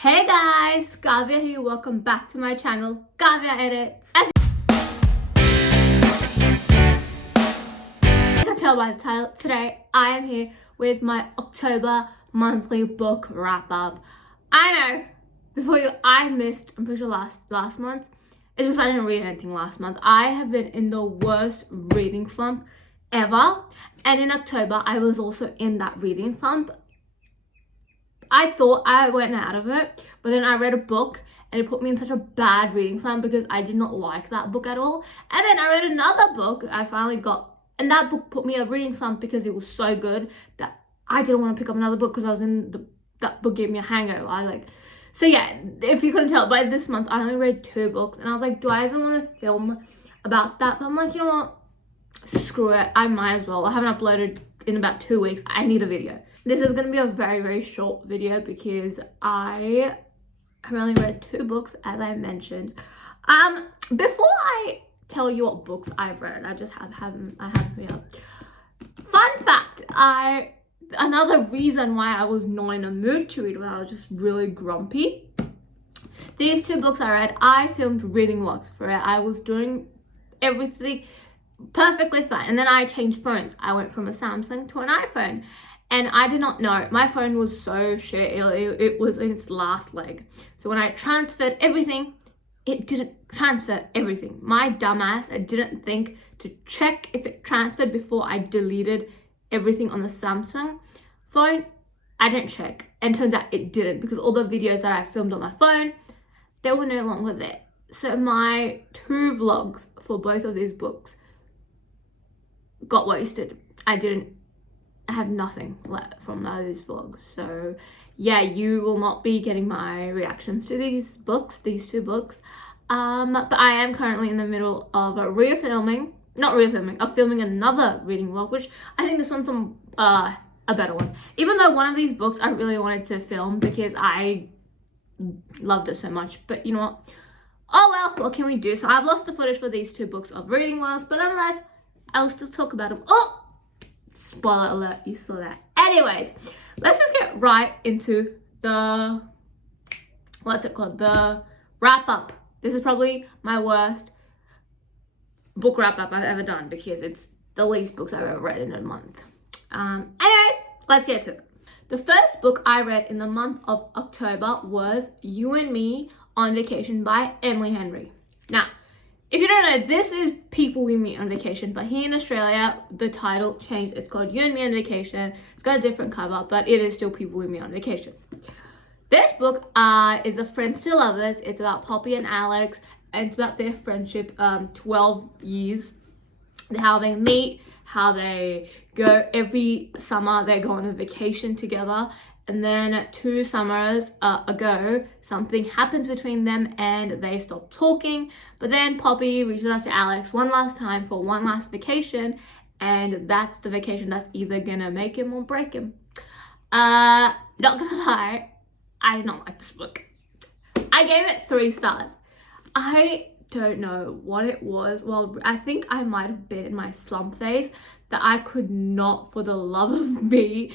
Hey guys, Kavya here. Welcome back to my channel, Kavya Edits. As you can tell by the title, today I am here with my October monthly book wrap up. I know, I missed, I'm pretty sure last month. It was I didn't read anything last month. I have been in the worst reading slump ever, and in October I was also in that reading slump. I thought I went out of it, but then I read a book and it put me in such a bad reading slump because I did not like that book at all. And then I read another book I finally got, and that book put me in a reading slump because it was so good that I didn't want to pick up another book because I was that book gave me a hangover. So yeah, if you couldn't tell, by this month I only read 2 books and I was like, do I even want to film about that? But I'm like, you know what? Screw it, I might as well. I haven't uploaded in about 2 weeks. I need a video. This is going to be a very short video because I have only read 2 books, as I mentioned. Before I tell you what books I've read, I have here. Fun fact, another reason why I was not in a mood to read when I was just really grumpy. These 2 books I read, I filmed reading vlogs for it. I was doing everything perfectly fine, and then I changed phones. I went from a Samsung to an iPhone. And I did not know, my phone was so shit, it was in its last leg. So when I transferred everything, it didn't transfer everything. My dumbass, I didn't think to check if it transferred before I deleted everything on the Samsung phone. I didn't check, and turns out it didn't, because all the videos that I filmed on my phone, they were no longer there. So my 2 vlogs for both of these books got wasted. I have nothing left from those vlogs. So yeah, you will not be getting my reactions to these 2 books. But I am currently in the middle of filming another reading vlog, which I think this one's a better one. Even though one of these books I really wanted to film because I loved it so much. But you know what? Oh well, what can we do? So I've lost the footage for these 2 books of reading vlogs, but nonetheless, I will still talk about them. Oh! Spoiler alert, you saw that. Anyways, let's just get right into the, the wrap up. This is probably my worst book wrap up I've ever done because it's the least books I've ever read in a month. Anyways, let's get to it. The first book I read in the month of October was You and Me on Vacation by Emily Henry. Now, if you don't know, this is People We Meet on Vacation, but here in Australia, the title changed. It's called You and Me on Vacation. It's got a different cover, but it is still People We Meet on Vacation. This book is a Friends to Lovers. It's about Poppy and Alex, and it's about their friendship, 12 years, how they meet, how they go every summer, they go on a vacation together. And then 2 summers ago, something happens between them and they stop talking. But then Poppy reaches out to Alex one last time for one last vacation. And that's the vacation that's either gonna make him or break him. Not gonna lie, I did not like this book. I gave it 3 stars. I don't know what it was. Well, I think I might have been in my slump phase that I could not, for the love of me,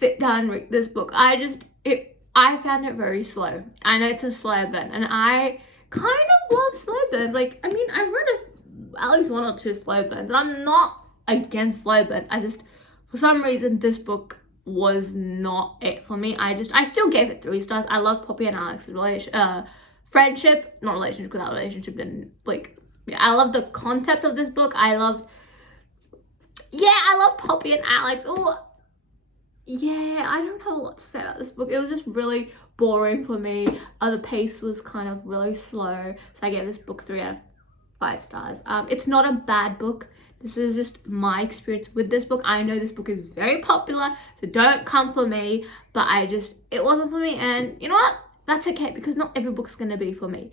sit down and read this book. I found it very slow. I know it's a slow burn, and I kind of love slow burns. Like, I mean, I've read at least 1 or 2 slow burns, and I'm not against slow burns. For some reason, this book was not it for me. I still gave it 3 stars. I love Poppy and Alex's friendship, not relationship, because that relationship didn't, I love the concept of this book. I love Poppy and Alex. Oh, yeah, I don't have a lot to say about this book. It was just really boring for me. The pace was kind of really slow. So I gave this book 3 out of 5 stars. It's not a bad book. This is just my experience with this book. I know this book is very popular, so don't come for me. But it wasn't for me. And you know what? That's okay, because not every book's going to be for me.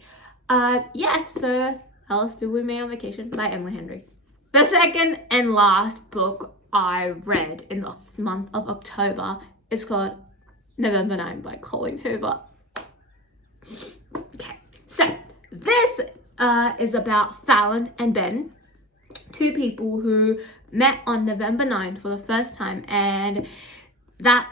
Yeah, so Alice Be With Me on Vacation by Emily Henry. The second and last book I read in the month of October is called November 9 by Colleen Hoover. Okay, so this is about Fallon and Ben, 2 people who met on November 9 for the first time, and that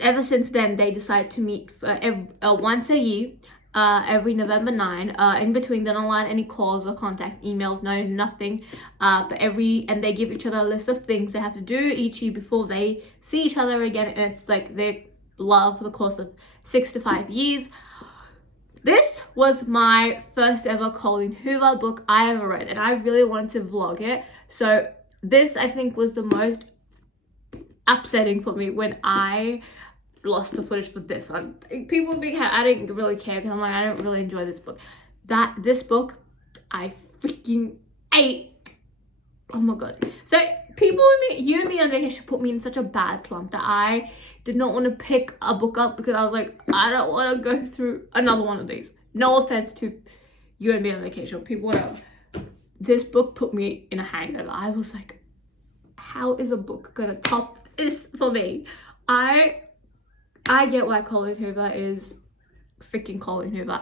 ever since then, they decide to meet for once a year, every November 9. In between, they don't allow any calls or contacts, emails, no, nothing. And they give each other a list of things they have to do each year before they see each other again. And it's like their love for the course of 6 to 5 years. This was my first ever Colleen Hoover book I ever read, and I really wanted to vlog it. So this, I think, was the most upsetting for me when I lost the footage for this one. People think I didn't really care because I'm like, I don't really enjoy this book. This book, I freaking ate. Oh my god. So people with me, you and me on vacation put me in such a bad slump that I did not want to pick a book up because I was like, I don't want to go through another one of these. No offense to you and me on vacation, people, whatever. This book put me in a hangover. I was like, how is a book gonna top this for me? I get why Colleen Hoover is freaking Colleen Hoover.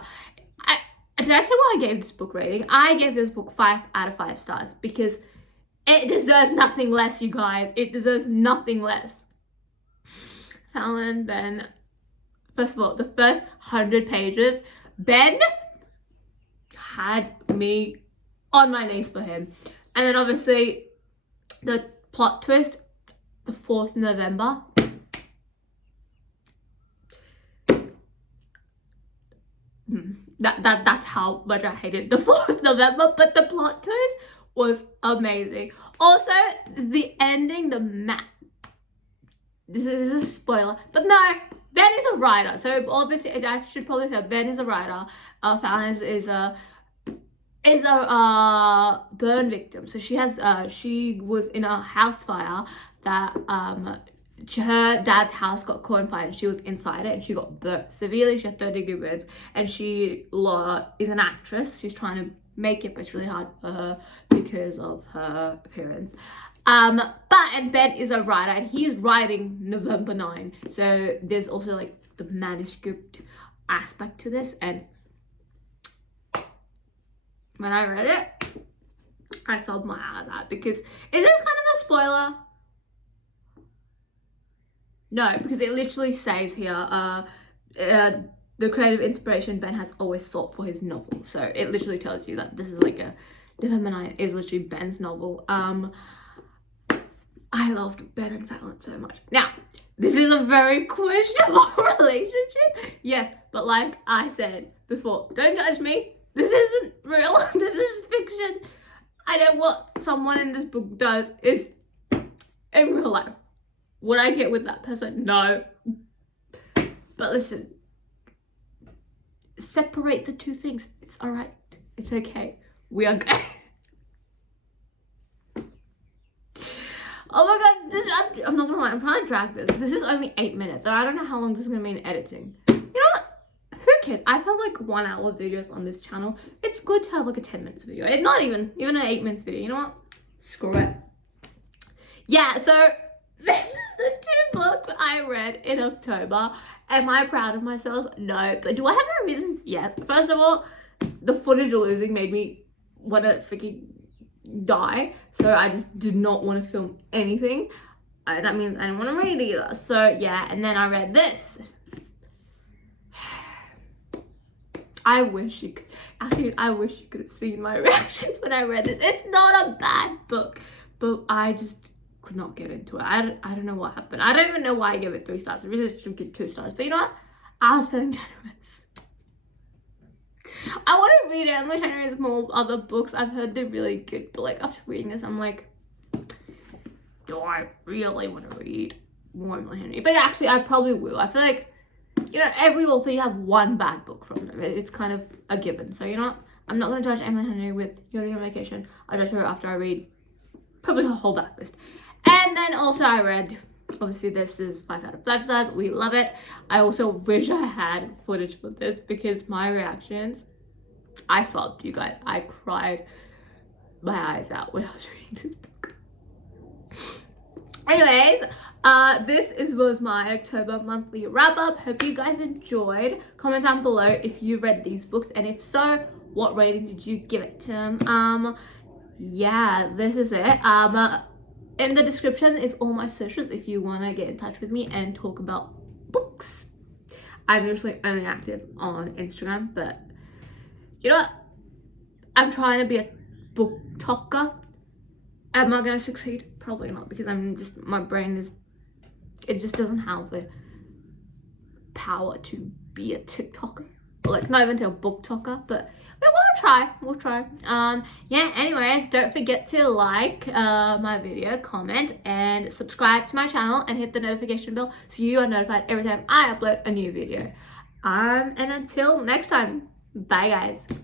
Did I say what I gave this book rating? I gave this book 5 out of 5 stars because it deserves nothing less, you guys. It deserves nothing less. Fallon, Ben. First of all, the first 100 pages, Ben had me on my knees for him. And then obviously the plot twist, the 4th November. That's how much I hated the 4th November, but the plot twist was amazing. Also, the ending, this is a spoiler, but no, Ben is a writer, so obviously I should probably say Ben is a writer. Fallon is a burn victim. So she was in a house fire that her dad's house got caught on fire and she was inside it and she got burnt severely. She had 3rd-degree burns, and she is an actress. She's trying to make it, but it's really hard for her because of her appearance. And Ben is a writer and he is writing November 9. So there's also like the manuscript aspect to this, and when I read it, I sobbed my eyes out because, is this kind of a spoiler? No, because it literally says here, the creative inspiration Ben has always sought for his novel. So it literally tells you that this is like November 9 is literally Ben's novel. I loved Ben and Fallon so much. Now, this is a very questionable relationship. Yes, but like I said before, don't judge me. This isn't real. This is fiction. I know what someone in this book does is in real life. Would I get with that person? No. But listen, separate the two things. It's all right. It's okay. We are good. Oh my god, I'm not gonna lie, I'm trying to drag this. This is only 8 minutes, and I don't know how long this is gonna be in editing. You know what? Who cares? I've had like 1 hour videos on this channel. It's good to have like a 10 minutes video. It's not even an 8 minutes video. You know what? Screw it. Yeah, so this is the 2 books I read in October. Am I proud of myself? No. But do I have any reasons? Yes. First of all, the footage you're losing made me want to freaking die. So I just did not want to film anything. That means I didn't want to read either. So yeah, and then I read this. I wish you could have seen my reactions when I read this. It's not a bad book, but I just could not get into it. I don't know what happened. I don't even know why I gave it 3 stars. I really should give 2 stars. But you know what? I was feeling generous. I want to read Emily Henry's more other books. I've heard they're really good, but like after reading this, I'm like, do I really want to read more Emily Henry? But actually, I probably will. I feel like, you know, every author you have 1 bad book from them. It's kind of a given. So you know what? I'm not going to judge Emily Henry with You're on Vacation. I'll judge her after I read probably her whole backlist. And then also I read, obviously this is 5 out of 5 stars. We love it. I also wish I had footage for this because my reactions, I sobbed, you guys. I cried my eyes out when I was reading this book. Anyways, was my October monthly wrap up. Hope you guys enjoyed. Comment down below if you read these books, and if so, what rating did you give it to them? Yeah, this is it. In the description is all my socials if you want to get in touch with me and talk about books. I'm usually only active on Instagram, but you know what? I'm trying to be a book talker. Am I gonna succeed? Probably not, because my brain is, it just doesn't have the power to be a TikToker. Like, not even to a book talker, but we'll try. Yeah, anyways, don't forget to like my video, comment, and subscribe to my channel, and hit the notification bell so you are notified every time I upload a new video. And until next time, bye guys.